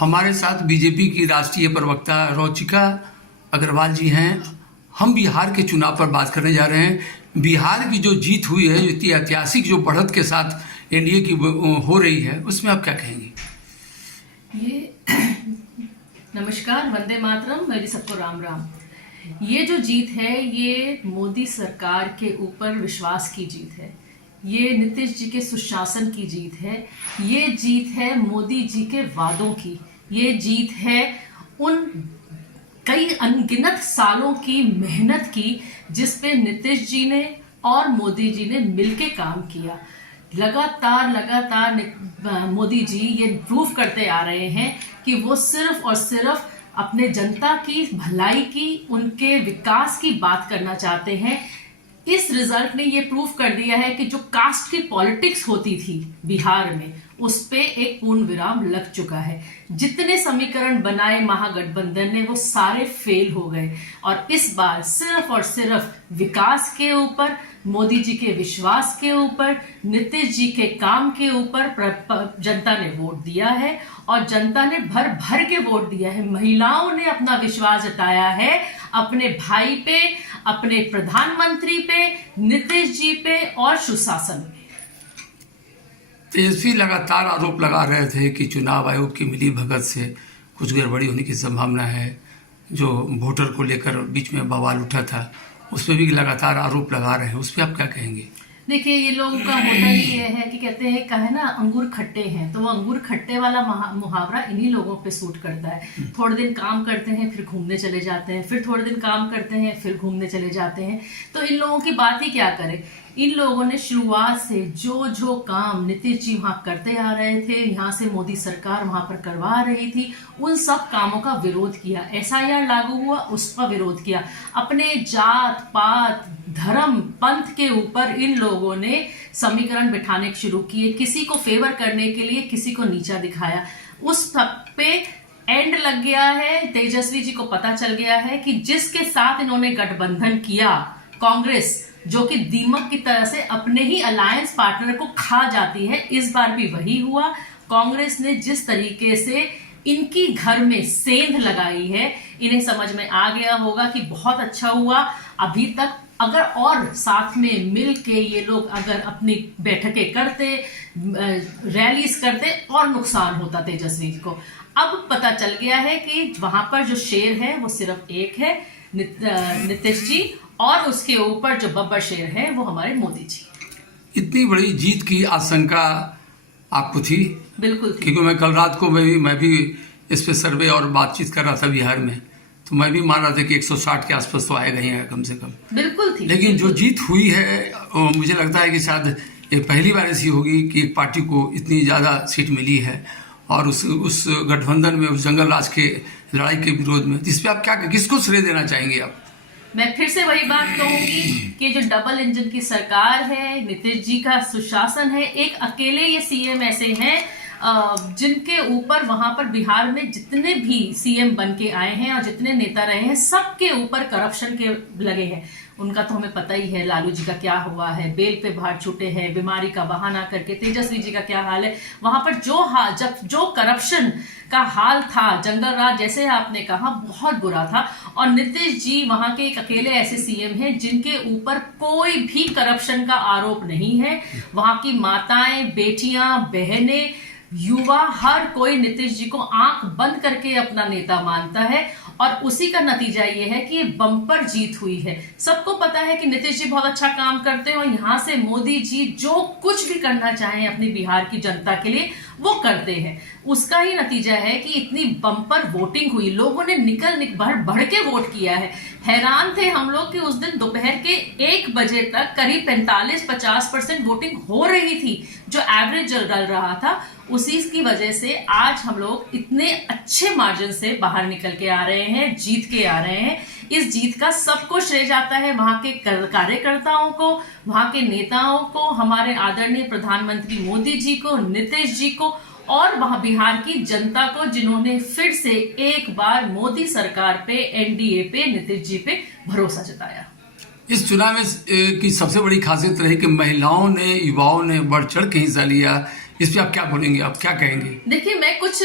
हमारे साथ बीजेपी की राष्ट्रीय प्रवक्ता रोचिका अग्रवाल जी हैं। हम बिहार के चुनाव पर बात करने जा रहे हैं। बिहार की जो जीत हुई है, इतनी ऐतिहासिक जो बढ़त के साथ एनडीए की हो रही है, उसमें आप क्या कहेंगे? ये नमस्कार, वंदे मातरम, मेरी सबको राम राम। ये जो जीत है, ये मोदी सरकार के ऊपर विश्वास की जीत है। ये नीतीश जी के सुशासन की जीत है। ये जीत है मोदी जी के वादों की। ये जीत है उन कई अनगिनत सालों की मेहनत की, जिस पे नीतीश जी ने और मोदी जी ने मिलके काम किया। लगातार मोदी जी ये प्रूव करते आ रहे हैं कि वो सिर्फ और सिर्फ अपने जनता की भलाई की, उनके विकास की बात करना चाहते हैं। इस रिजल्ट ने ये प्रूव कर दिया है कि जो कास्ट की पॉलिटिक्स होती थी बिहार में, उस पे एक पूर्ण विराम लग चुका है। जितने समीकरण बनाए महागठबंधन ने, वो सारे फेल हो गए और इस बार सिर्फ और सिर्फ विकास के ऊपर, मोदी जी के विश्वास के ऊपर, नीतीश जी के काम के ऊपर जनता ने वोट दिया है और जनता ने भर भर के वोट दिया है। महिलाओं ने अपना विश्वास जताया है अपने भाई पे, अपने प्रधानमंत्री पे, नीतीश जी पे और सुशासन पे। तेजस्वी लगातार आरोप लगा रहे थे कि चुनाव आयोग की मिली भगत से कुछ गड़बड़ी होने की संभावना है। जो वोटर को लेकर बीच में बवाल उठा था, उस पर भी लगातार आरोप लगा रहे हैं। उस पर आप क्या कहेंगे? देखिए, ये लोगों का होता ही ये है कि कहते हैं, कहे ना, अंगूर खट्टे हैं, तो वो अंगूर खट्टे वाला मुहावरा इन्हीं लोगों पे सूट करता है। थोड़े दिन काम करते हैं, फिर घूमने चले जाते हैं, फिर थोड़े दिन काम करते हैं, फिर घूमने चले जाते हैं। तो इन लोगों की बात ही क्या करें। इन लोगों ने शुरुआत से जो जो काम नीतीश जी वहां करते आ रहे थे, यहाँ से मोदी सरकार वहां पर करवा रही थी, उन सब कामों का विरोध किया। एसआईआर लागू हुआ, उसका विरोध किया। अपने जात पात, धर्म, पंथ के ऊपर इन लोगों ने समीकरण बिठाने शुरू किए। किसी को फेवर करने के लिए किसी को नीचा दिखाया। उस सब पे एंड लग गया है। तेजस्वी जी को पता चल गया है कि जिसके साथ इन्होंने गठबंधन किया, कांग्रेस, जो कि दीमक की तरह से अपने ही अलायंस पार्टनर को खा जाती है, इस बार भी वही हुआ। कांग्रेस ने जिस तरीके से इनकी घर में सेंध लगाई है, इन्हें समझ में आ गया होगा कि बहुत अच्छा हुआ। अभी तक अगर और साथ में मिल के ये लोग अगर अपनी बैठकें करते, रैलीज करते, और नुकसान होता तेजस्वी को। अब पता चल गया है कि वहां पर जो शेर है वो सिर्फ एक है, नीतीश जी, और उसके ऊपर जो बब्बर शेर है वो हमारे मोदी जी। इतनी बड़ी जीत की आशंका आपको थी? बिल्कुल थी। क्योंकि मैं कल रात को मैं भी इस पे सर्वे और बातचीत कर रहा था बिहार में, तो मैं भी मान रहा था कि 160 के आसपास तो आएगा ही कम से कम। बिल्कुल थी। लेकिन जो जीत हुई है, मुझे लगता है कि शायद ये पहली बार ऐसी होगी कि एक पार्टी को इतनी ज़्यादा सीट मिली है, और उस गठबंधन में, उस जंगल राज के लड़ाई के विरोध में। इस पर आप क्या, किसको श्रेय देना चाहेंगे आप? मैं फिर से वही बात कहूंगी कि जो डबल इंजन की सरकार है, नीतीश जी का सुशासन है, एक अकेले ये सीएम ऐसे हैं जिनके ऊपर वहां पर बिहार में जितने भी सीएम बन के आए हैं और जितने नेता रहे हैं, सबके ऊपर करप्शन के लगे हैं। उनका तो हमें पता ही है, लालू जी का क्या हुआ है, बेल पे बाहर छूटे हैं, बीमारी का बहाना करके। तेजस्वी जी का क्या हाल है, वहां पर जो करप्शन का हाल था, जंगल राज जैसे आपने कहा, बहुत बुरा था। और नीतीश जी वहां के एक अकेले ऐसे सीएम हैं जिनके ऊपर कोई भी करप्शन का आरोप नहीं है। वहां की माताएं, बेटियां, बहनें, युवा, हर कोई नीतीश जी को आंख बंद करके अपना नेता मानता है, और उसी का नतीजा ये है कि ये बम्पर जीत हुई है। सबको पता है कि नीतीश जी बहुत अच्छा काम करते हैं और यहाँ से मोदी जी जो कुछ भी करना चाहें अपनी बिहार की जनता के लिए, वो करते हैं। उसका ही नतीजा है कि इतनी बम्पर वोटिंग हुई। लोगों ने बढ़ के वोट किया है। हैरान थे हम लोग कि उस दिन दोपहर के 1 बजे तक करीब 45-50% वोटिंग हो रही थी, जो एवरेज चल रहा था। उसी की वजह से आज हम लोग इतने अच्छे मार्जिन से बाहर निकल के आ रहे हैं, जीत के आ रहे हैं। इस जीत का सबको श्रेय जाता है वहां के कार्यकर्ताओं को, वहां के नेताओं को, हमारे आदरणीय प्रधानमंत्री मोदी जी को, नीतीश जी को, और वहां बिहार की जनता को, जिन्होंने फिर से एक बार मोदी सरकार पे, एनडीए पे, नीतीश जी पे भरोसा जताया। इस चुनाव में की सबसे बड़ी खासियत रही कि महिलाओं ने, युवाओं ने बढ़ चढ़ के हिस्सा लिया। इस पे आप क्या बोलेंगे, आप क्या कहेंगे? देखिए, मैं कुछ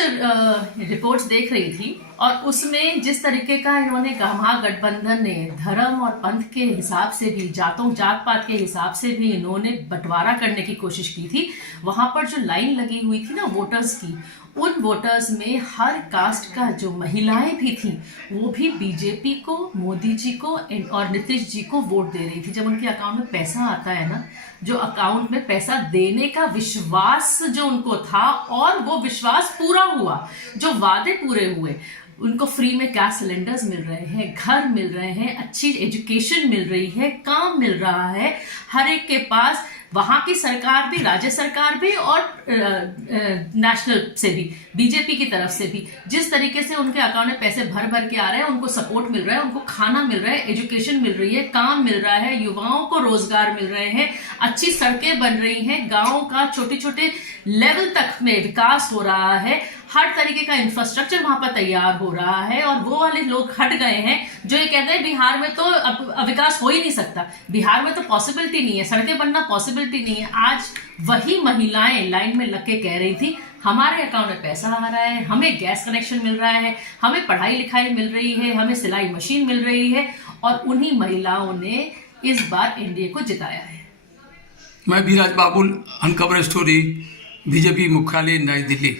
रिपोर्ट्स देख रही थी और उसमें जिस तरीके का इन्होंने कहा, महागठबंधन ने धर्म और पंथ के हिसाब से भी, जात पात के हिसाब से भी इन्होंने बंटवारा करने की कोशिश की थी। वहां पर जो लाइन लगी हुई थी ना वोटर्स की, उन वोटर्स में हर कास्ट का जो महिलाएं भी थी वो भी बीजेपी को, मोदी जी को और नीतीश जी को वोट दे रही थी। जब उनके अकाउंट में पैसा आता है ना, जो अकाउंट में पैसा देने का विश्वास जो उनको था और वो विश्वास पूरा हुआ, जो वादे पूरे हुए, उनको फ्री में गैस सिलेंडर्स मिल रहे हैं, घर मिल रहे हैं, अच्छी एजुकेशन मिल रही है, काम मिल रहा है हर एक के पास। वहां की सरकार भी, राज्य सरकार भी और नेशनल से भी, बीजेपी की तरफ से भी, जिस तरीके से उनके अकाउंट में पैसे भर भर के आ रहे हैं, उनको सपोर्ट मिल रहा है, उनको खाना मिल रहा है, एजुकेशन मिल रही है, काम मिल रहा है, युवाओं को रोजगार मिल रहे हैं, अच्छी सड़कें बन रही हैं, गाँव का छोटे छोटे लेवल तक में विकास हो रहा है, हर तरीके का इंफ्रास्ट्रक्चर वहां पर तैयार हो रहा है। और वो वाले लोग हट गए हैं जो ये कहते हैं बिहार में तो अब विकास हो ही नहीं सकता, बिहार में तो पॉसिबिलिटी नहीं है, सड़कें बनना पॉसिबिलिटी नहीं है। आज वही महिलाएं लाइन में लग के कह रही थी, हमारे अकाउंट में पैसा आ रहा है, हमें गैस कनेक्शन मिल रहा है, हमें पढ़ाई लिखाई मिल रही है, हमें सिलाई मशीन मिल रही है, और उन्हीं महिलाओं ने इस बार एनडीए को जिताया है। मैं विराज बाबुल, अनकवर स्टोरी, बीजेपी मुख्यालय, नई दिल्ली।